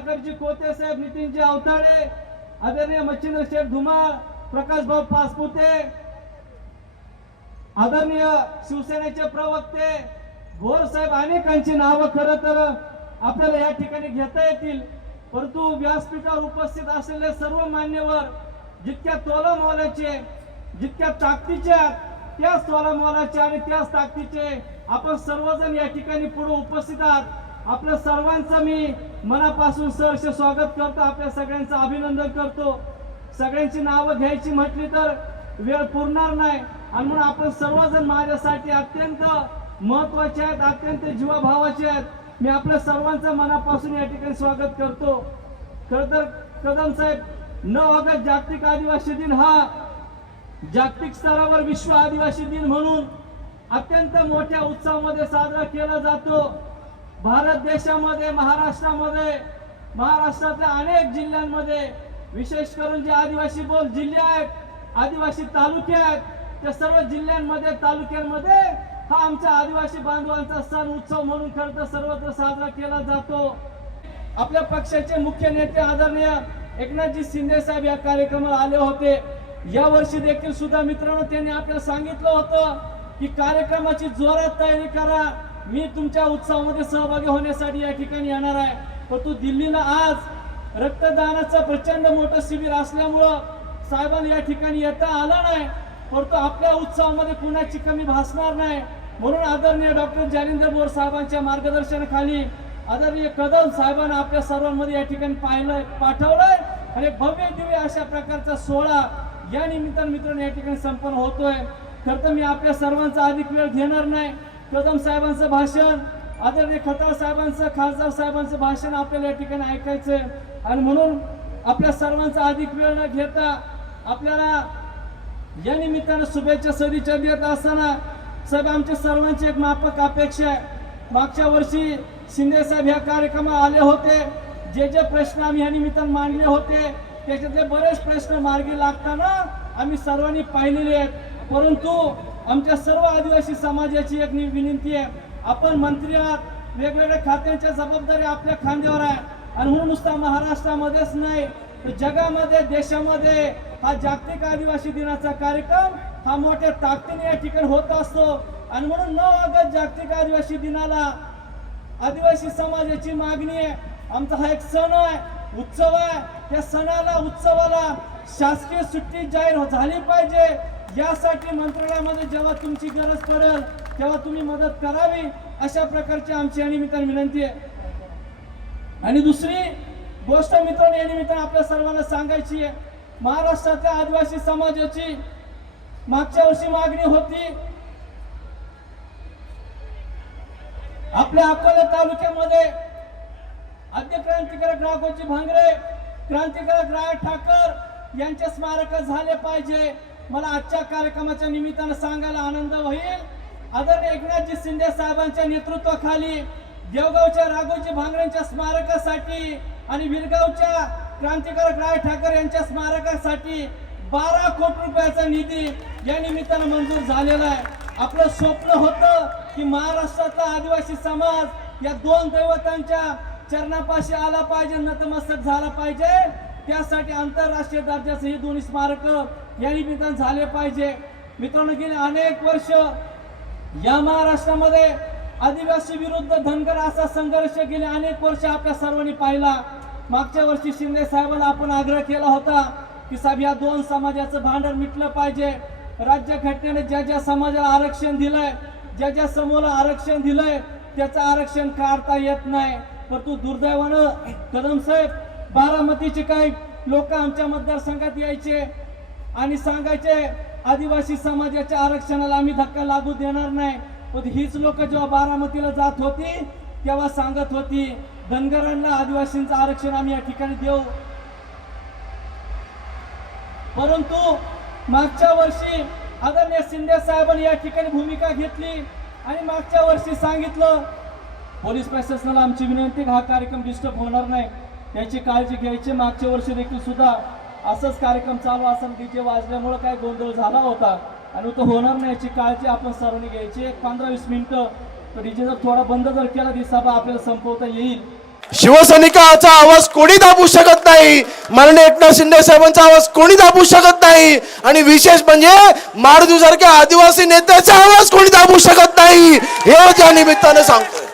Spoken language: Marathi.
प्रभाकरजी कोते साहेब, नितीनजी अवताडे, आदरणीय मच्छिंद्र शेठ धुमाळ, प्रकाश भाऊ पासपुते, आदरणीय शिवसेनेचे प्रवक्ते घोर साहेब, अनेकांची नावं खरं तर आपल्याला या ठिकाणी घेता येतील, परंतु व्यासपीठावर उपस्थित असलेले सर्व मान्यवर जितक्या तोलामोलाचे, जितक्या ताकदीचे, त्याच तोलामोलाचे आणि त्याच ताकदीचे आपण सर्वजण या ठिकाणी पुढे उपस्थित आहात। आपल्या सर्वांचं मी मनापासून सहर्ष स्वागत करतो, आपल्या सगळ्यांचं अभिनंदन करतो। सगळ्यांची नावं घ्यायची म्हटली तर वेळ पुरणार नाही आणि म्हणून आपण सर्वजण माझ्यासाठी अत्यंत महत्त्वाचे आहेत, अत्यंत जीवाभावाचे आहेत। मी आपल्या सर्वांचं मनापासून या ठिकाणी स्वागत करतो। खरं तर कदम साहेब, 9 ऑगस्ट जागतिक आदिवासी दिन हा जागतिक स्तरावर विश्व आदिवासी दिन म्हणून अत्यंत मोठ्या उत्साहामध्ये साजरा केला जातो। भारत देशामध्ये, महाराष्ट्रातल्या अनेक जिल्ह्यांमध्ये, विशेष करून जे आदिवासी बहुल जिल्हे आहेत, आदिवासी तालुके आहेत, त्या सर्व जिल्ह्यांमध्ये, तालुक्यांमध्ये हा आमच्या आदिवासी बांधवांचा सण उत्सव म्हणून खरं तर सर्वत्र साजरा केला जातो। आपल्या पक्षाचे मुख्य नेते आदरणीय एकनाथजी शिंदे साहेब या कार्यक्रमाला आले होते। या वर्षी देखील सुद्धा मित्रांनो त्यांनी आपल्याला सांगितलं होतं की कार्यक्रमाची जोरात तयारी करा, मी तुमच्या उत्सवामध्ये सहभागी होण्यासाठी या ठिकाणी येणार आहे। परंतु दिल्लीला आज रक्तदानाचं प्रचंड मोठं शिबिर असल्यामुळं साहेबांना या ठिकाणी येता आलं नाही, परंतु आपल्या उत्सवामध्ये कुणाची कमी भासणार नाही म्हणून आदरणीय डॉक्टर जालिंदर बोर साहेबांच्या मार्गदर्शनाखाली आदरणीय कदम साहेबांना आपल्या सर्वांमध्ये या ठिकाणी पाठवलंय आणि भव्य दिव्य अशा प्रकारचा सोहळा या निमित्तानं मित्रांनो या ठिकाणी संपन्न होतोय। खरं तर मी आपल्या सर्वांचा अधिक वेळ घेणार नाही। कदम साहेबांचं भाषण, आदरणीय खताळ साहेबांचं, खासदार साहेबांचं भाषण आपल्याला या ठिकाणी ऐकायचंय आणि म्हणून आपल्या सर्वांचा अधिक वेळ न घेता आपल्याला या निमित्तानं शुभेच्छा सदिच्छा देत असताना साहेब, आमच्या सर्वांची एक माफक अपेक्षा आहे। मागच्या वर्षी शिंदे साहेब ह्या कार्यक्रमात आले होते, जे प्रश्न आम्ही या निमित्तानं मांडले होते त्याच्यातले बरेच प्रश्न मार्गी लागताना आम्ही सर्वांनी पाहिलेले आहेत, परंतु आमच्या सर्व आदिवासी समाजाची एक विनंती आहे, आपण मंत्री आहात, वेगवेगळ्या खात्यांच्या जबाबदारी आपल्या खांद्यावर आहे आणि म्हणून नुसता महाराष्ट्रामध्येच नाही तर जगामध्ये, देशामध्ये हा जागतिक आदिवासी दिनाचा कार्यक्रम हा मोठ्या ताकदीने या ठिकाणी होत असतो आणि म्हणून 9 ऑगस्ट जागतिक आदिवासी दिनाला आदिवासी समाजाची मागणी आहे, आमचा हा एक सण आहे, उत्सव आहे, त्या सणाला, उत्सवाला शासकीय सुट्टी जाहीर झाली पाहिजे। यासाठी मंत्रालयामध्ये जेव्हा तुमची गरज पडेल तेव्हा तुम्ही मदत करावी, अशा प्रकारची आमची या निमित्ताने विनंती आहे। आणि दुसरी गोष्ट मित्रांनो या निमित्ताने आपल्या सर्वांना सांगायची आहे, महाराष्ट्रातल्या आदिवासी समाजाची मागच्या वर्षी मागणी होती, आपल्या अकोला तालुक्यामध्ये आद्य क्रांतिकारक राघोजी भांगरे, क्रांतिकारक राय ठाकर यांचे स्मारक झाले पाहिजे। मला आजच्या कार्यक्रमाच्या निमित्तानं सांगायला आनंद होईल, आदरणीय एकनाथजी शिंदे साहेबांच्या नेतृत्वाखाली देवगावच्या राघोजी भांगरेंच्या स्मारकासाठी आणि विरगावच्या क्रांतिकारक राय ठाकर यांच्या स्मारकासाठी 12 कोटी रुपयाचा निधी या निमित्तानं मंजूर झालेला आहे। आपलं स्वप्न होतं की महाराष्ट्रातला आदिवासी समाज या 2 दैवतांच्या चरणापाशी आला पाहिजे, नतमस्तक झाला पाहिजे, त्यासाठी आंतरराष्ट्रीय दर्जाचे हे 2 स्मारक या निमित्तानं झाले पाहिजे। मित्रांनो, गेले अनेक वर्ष या महाराष्ट्रामध्ये आदिवासी विरुद्ध धनगर असा संघर्ष गेले अनेक वर्ष आपल्या सर्वांनी पाहिला। मागच्या वर्षी शिंदे साहेबांना आपण आग्रह केला होता की साहेब या 2 समाजाचं भांडण मिटलं पाहिजे। राज्य घटनेने ज्या समाजाला आरक्षण दिलंय, ज्या समूहाला आरक्षण दिलंय त्याचं आरक्षण काढता येत नाही, परंतु दुर्दैवानं कदम साहेब, बारामतीचे काही लोक आमच्या मतदारसंघात यायचे आणि सांगायचे आदिवासी समाजाच्या आरक्षणाला आम्ही धक्का लागू देणार नाही, पण हीच लोक जेव्हा बारामतीला जात होती तेव्हा सांगत होती धनगरांना आदिवासींचं आरक्षण आम्ही या ठिकाणी देऊ। परंतु मागच्या वर्षी आदरणीय शिंदे साहेबांनी या ठिकाणी भूमिका घेतली आणि मागच्या वर्षी सांगितलं पोलीस प्रशासनाला आमची विनंती हा कार्यक्रम डिस्टर्ब होणार नाही याची काळजी घ्यायची। मागच्या वर्षी देखील सुद्धा असंच कार्यक्रम चालू असताना डीजे वाजल्यामुळे काय गोंधळ झाला होता आणि तो होणार नाही याची काळजी आपण सर्वांनी घ्यायची। 15-20 मिनिटं डीजे जर थोडा बंद जर केला ती सभा आपल्याला संपवता येईल। शिवसैनिकाचा आवाज कोणी दाबू शकत नाही, माननीय एकनाथ शिंदे साहेबांचा आवाज कोणी दाबू शकत नाही, आणि विशेष म्हणजे मारुतीसारख्या आदिवासी नेत्याचा आवाज कोणी दाबू शकत नाही, हे या निमित्ताने सांगतोय.